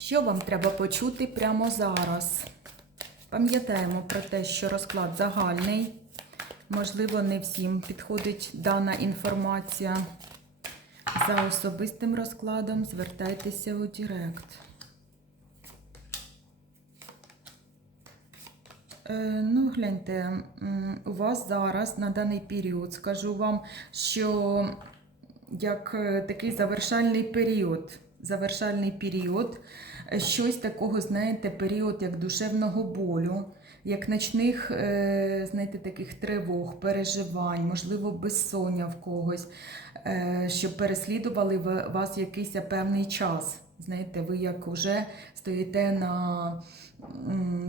Що вам треба почути прямо зараз? Пам'ятаємо про те, що розклад загальний. Можливо, не всім підходить дана інформація. За особистим розкладом звертайтеся у Директ. Е, Ну, гляньте, у вас зараз на даний період скажу вам, що як е, такий завершальний період. Завершальний період, щось такого, знаєте, період як душевного болю, як ночних, е, знаєте, таких тривог, переживань, можливо, безсоння в когось, е, що переслідували вас якийсь певний час. Знаєте, ви як вже стоїте на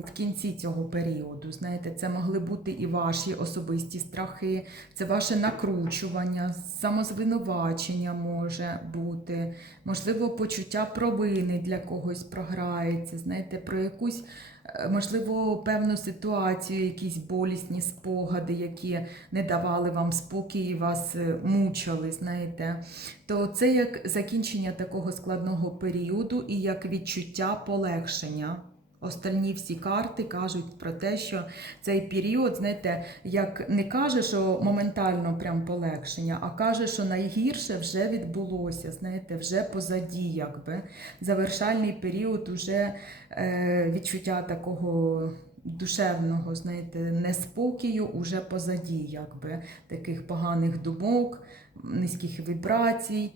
в кінці цього періоду. Знаєте, це могли бути і ваші особисті страхи, це ваше накручування, самозвинувачення може бути, можливо, почуття провини для когось програється, знаєте, про якусь, е, можливо, певну ситуацію, якісь болісні спогади, які не давали вам спокій і вас е, мучили, знаєте. То це як закінчення такого складного періоду і як відчуття полегшення. Остальні всі карти кажуть про те, що цей період, знаєте, як не каже, що моментально прям полегшення, а каже, що найгірше вже відбулося, знаєте, вже позаді, якби. Завершальний період уже е, відчуття такого душевного, знаєте, неспокою уже позаді, якби таких поганих думок, низьких вібрацій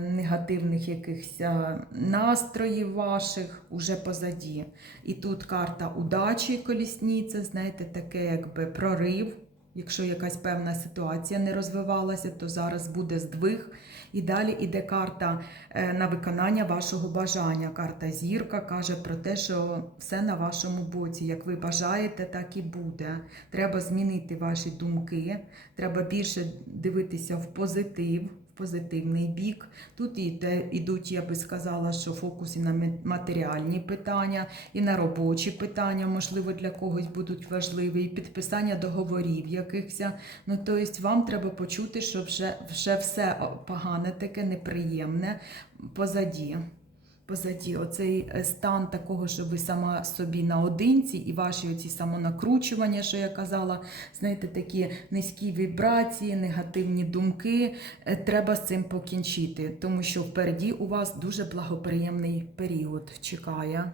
негативних якихось е, настроїв ваших уже позаді. І тут карта удачі колісниця, знаєте, таке якби прорив. Якщо якась певна ситуація не розвивалася, то зараз буде здвиг. І далі іде карта е, на виконання вашого бажання. Карта зірка каже про те, що все на вашому боці. Як ви бажаєте, так і буде. Треба змінити ваші думки, треба більше дивитися в позитив, позитивний бік. Тут іде, ідуть, я би сказала, що фокус і на матеріальні питання, і на робочі питання, можливо, для когось будуть важливі, і підписання договорів якихось. Ну, тобто вам треба почути, що вже, вже все погане, таке неприємне позаді. Позаді, оцей е, стан такого, що ви сама собі наодинці, і ваші оці самонакручування, що я казала, знаєте, такі низькі вібрації, негативні думки. Е, Треба з цим покінчити, тому що впереді у вас дуже благоприємний період чекає.